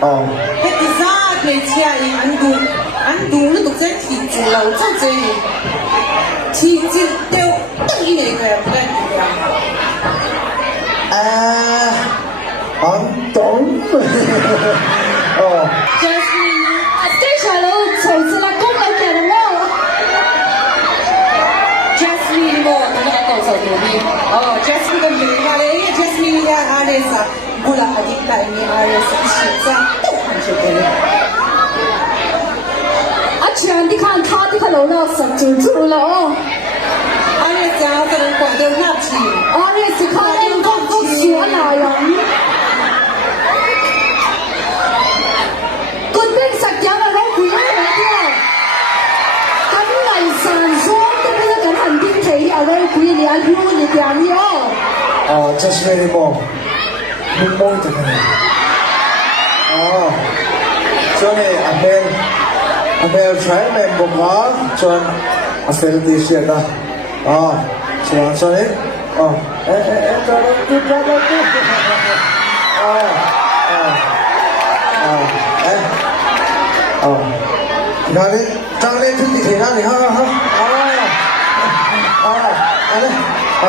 cái giá này chia anh đủ nó được cái thị trường lâu trong这里thị trường đều等一年个不干anh懂Jasmine，接下来锤子啦，公来点了哦。Jasmine 我那个高手牛逼Jasmine 个名啊嘞，Jasmine 呀阿嘞啥，不啦阿弟带你阿嘞是一起在都看见的嘞。全你看他这个楼了，神住了哦。阿嘞啥可能管得那起，阿嘞是看那个都说哪样？คนเป็นสักอย่างเราคุยอะไรเนี่ยกันไหนสารซ้อมก็ไม่ได้กันหันดิ้งเทียอะไรคุยเนี่ยยูเนี่ยอย่างนี้อ๋อ just very moreมึงมองจังเลยช่วงนี้อเมลใช้แมนบอกว่าช่วงเฟลดีเชียนะช่วงนี้จอดจุดงานนี้จังเลยทุกทีนะนี่ฮะ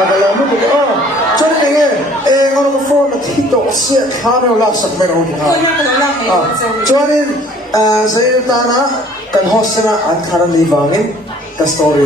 แต่เราไม่บอกช่วงนี้เราก็โฟนที่โต๊ะเสียข้าวเราลักสักเมนูดีครับช่วงนี้เสียตานะกันโฮสต์นะอันคาร์ลีบางินกับสตอรี่